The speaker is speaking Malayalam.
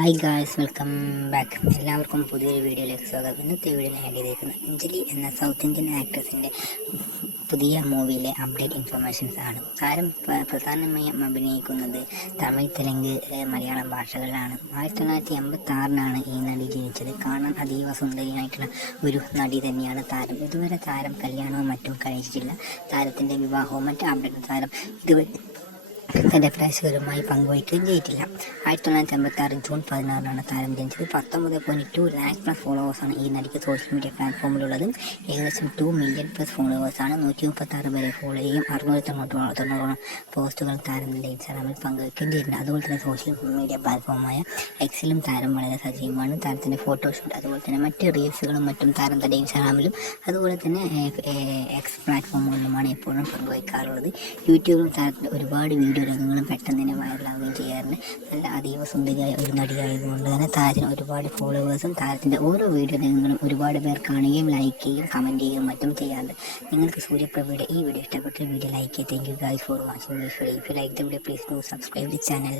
Hi guys, welcome back. എല്ലാവർക്കും പുതിയൊരു വീഡിയോയിലേക്ക് സ്വാഗതം. ഇന്നത്തെ വീഡിയോ ഞാൻ ചെയ്തേക്കുന്നത് അഞ്ജലി എന്ന സൗത്ത് ഇന്ത്യൻ ആക്ട്രസിൻ്റെ പുതിയ മൂവിയിലെ അപ്ഡേറ്റ് ഇൻഫർമേഷൻസ് ആണ്. താരം പ്രധാനമായും അഭിനയിക്കുന്നത് തമിഴ്, തെലുങ്ക്, മലയാളം ഭാഷകളിലാണ്. 1986 ഈ നടി ജനിച്ചത്. കാണാൻ അതീവ സുന്ദരിയായിട്ടുള്ള ഒരു നടി തന്നെയാണ് താരം. ഇതുവരെ താരം കല്യാണവും മറ്റും കഴിച്ചിട്ടില്ല. താരത്തിൻ്റെ വിവാഹവും മറ്റും അപ്ഡേറ്റ് താരം ഇതുവരെ തൻ്റെ പ്രേക്ഷകരുമായി പങ്കുവയ്ക്കുകയും ചെയ്തിട്ടില്ല. 1986 ജൂൺ 16 താരം ജനിച്ചത്. 19.2 ലാക്ക് ഫോളോവേഴ്സാണ് ഈ നടിക്ക് സോഷ്യൽ മീഡിയ പ്ലാറ്റ്ഫോമിലുള്ളത്. ഏകദേശം 2 മില്യൺ പ്ലസ് ഫോളോവേഴ്സാണ്. 136 വരെ ഫോളോ ചെയ്യുകയും 690 പോസ്റ്റുകൾ താരം തൻ്റെ ഇൻസ്റ്റാഗ്രാമിൽ പങ്കുവയ്ക്കുകയും ചെയ്തിട്ടുണ്ട്. അതുപോലെ തന്നെ സോഷ്യൽ മീഡിയ പ്ലാറ്റ്ഫോമായ എക്സിലും താരം വളരെ സജീവമാണ്. താരത്തിൻ്റെ ഫോട്ടോഷൂട്ട് അതുപോലെ തന്നെ മറ്റ് റീൽസുകളും മറ്റും താരം തൻ്റെ ഇൻസ്റ്റാഗ്രാമിലും അതുപോലെ തന്നെ എക്സ് പ്ലാറ്റ്ഫോമുകളിലുമാണ് എപ്പോഴും പങ്കുവയ്ക്കാറുള്ളത്. യൂട്യൂബിലും താരത്തിൻ്റെ ഒരുപാട് വീഡിയോ രംഗങ്ങളും പെട്ടെന്ന് തന്നെ വൈറലാവുകയും ചെയ്യാറുണ്ട്. നല്ല അതീവ സുന്ദരിയായ ഒരു നടിയായതുകൊണ്ട് തന്നെ താരത്തിന് ഒരുപാട് ഫോളോവേഴ്സും താരത്തിൻ്റെ ഓരോ വീഡിയോ രംഗങ്ങളും ഒരുപാട് പേർ കാണുകയും ലൈക്ക് ചെയ്യുകയും കമൻറ്റ് ചെയ്യുകയും മറ്റും ചെയ്യാറുണ്ട്. നിങ്ങൾക്ക് സൂര്യപ്രഭയുടെ ഈ വീഡിയോ ഇഷ്ടപ്പെട്ട വീഡിയോ ലൈക്ക് ചെയ്യുക. Thank you guys for watching this video. If you like the video please do subscribe the channel.